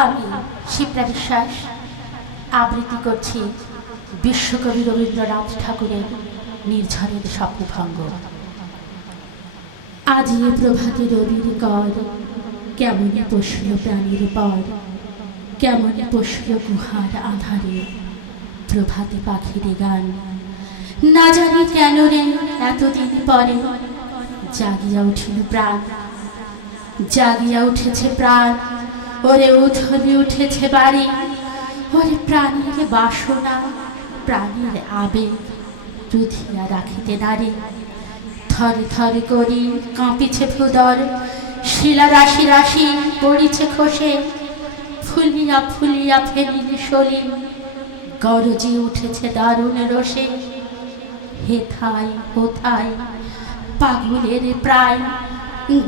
আমি শিপ্রা বিশ্বাস আবৃত্তি করছি বিশ্বকবি রবীন্দ্রনাথ ঠাকুরের নির্ঝরের স্বপ্নভঙ্গ। আজি এ প্রভাতে রবির কর, কেমনে পশল প্রাণীর পর, কেমনে পশল গুহার আধারে, প্রভাতে পাখির গান। না জানি কেন রে এতদিন পরে জাগিয়া উঠিল প্রাণ, জাগিয়া উঠেছে প্রাণ, ওরে উথলে উঠেছে বাড়ি, ওরে প্রাণীর বাসনা প্রাণীর আবেগ রুধিয়া রাখিতে নারে। থরে থরে করি কাঁপিছে ভূদর, শিলা রাশি রাশি পড়িছে খসে, ফুলিয়া ফুলিয়া ফেলিল সলিল, গরজে উঠেছে দারুণ রোষে। হেথায় হোথায় পাগলের প্রায়,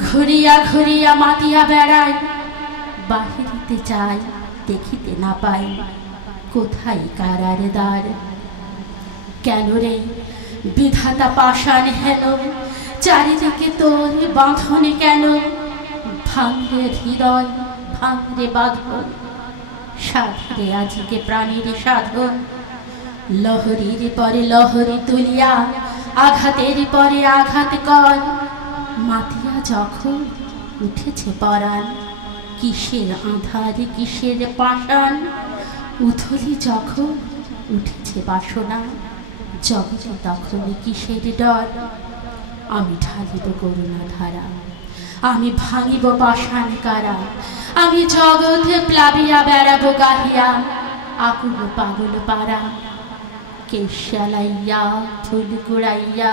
ঘুরিয়া ঘুরিয়া মাতিয়া বেড়ায়, বাহিরিতে চাই দেখিতে না পাই, কোথায় কারার দ্বার। কেন রে বিধাতা পাষাণ হেন, চারিদিকে তোর বাঁধনে কেন, ভাঙরে হৃদয় ভাঙরে বাঁধন, সাধরে আজকে প্রাণীর সাধন। লহরীর পরে লহরী তুলিয়া, আঘাতের পরে আঘাত কর, মাতিয়া যখন উঠেছে পরাণ, কিসের আধার কিসের পাষাণ। উথলি যখন উঠেছে বাসনা, জগতে তখন কিসের ডর। আমি ঢালিব করুণা ধারা, আমি ভাঙিব পাষাণ কারা, আমি জগৎ প্লাবিয়া বেড়াবো গাহিয়া, আকুল পাগল পারা। কেশালাইয়া ফুল কুড়াইয়া,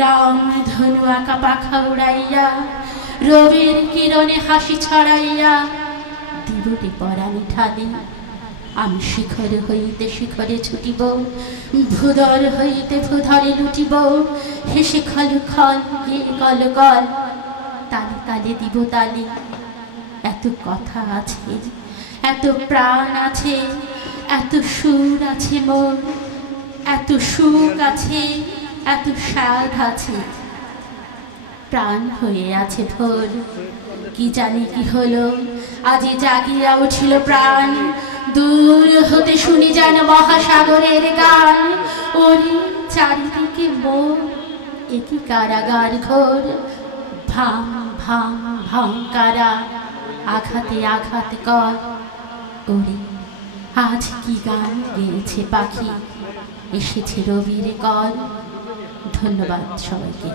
রাম ধনু আঁকা পাখা উড়াইয়া, রবির কিরণে হাসি ছড়াইয়া, দিবটি পরাণী ঢালি। আমি শিখর হইতে শিখরে ছুটিব, ভূধর হইতে ভূধরে লুটিব, হেসে খল খল গে গল গল, তালে তালে দিব তালি। এত কথা আছে, এত প্রাণ আছে, এত সুর আছে মোর, এত সুখ আছে, এত স্বাদ আছে, প্রাণ হয়ে আছে ভোর। কি জানি কি হলো, আজি জাগিয়া উঠিল প্রাণ, দূর হতে শুনি যেন মহাসাগরের গান। ওরে চারিদিকে মোর, একই কারাগার ঘোর, ভাং ভাং ভাং কারা, আঘাতে আঘাত কর। ওরে আজ কি গান গেয়েছে পাখি, এসেছে রবির কর। ধন্যবাদ সবাইকে।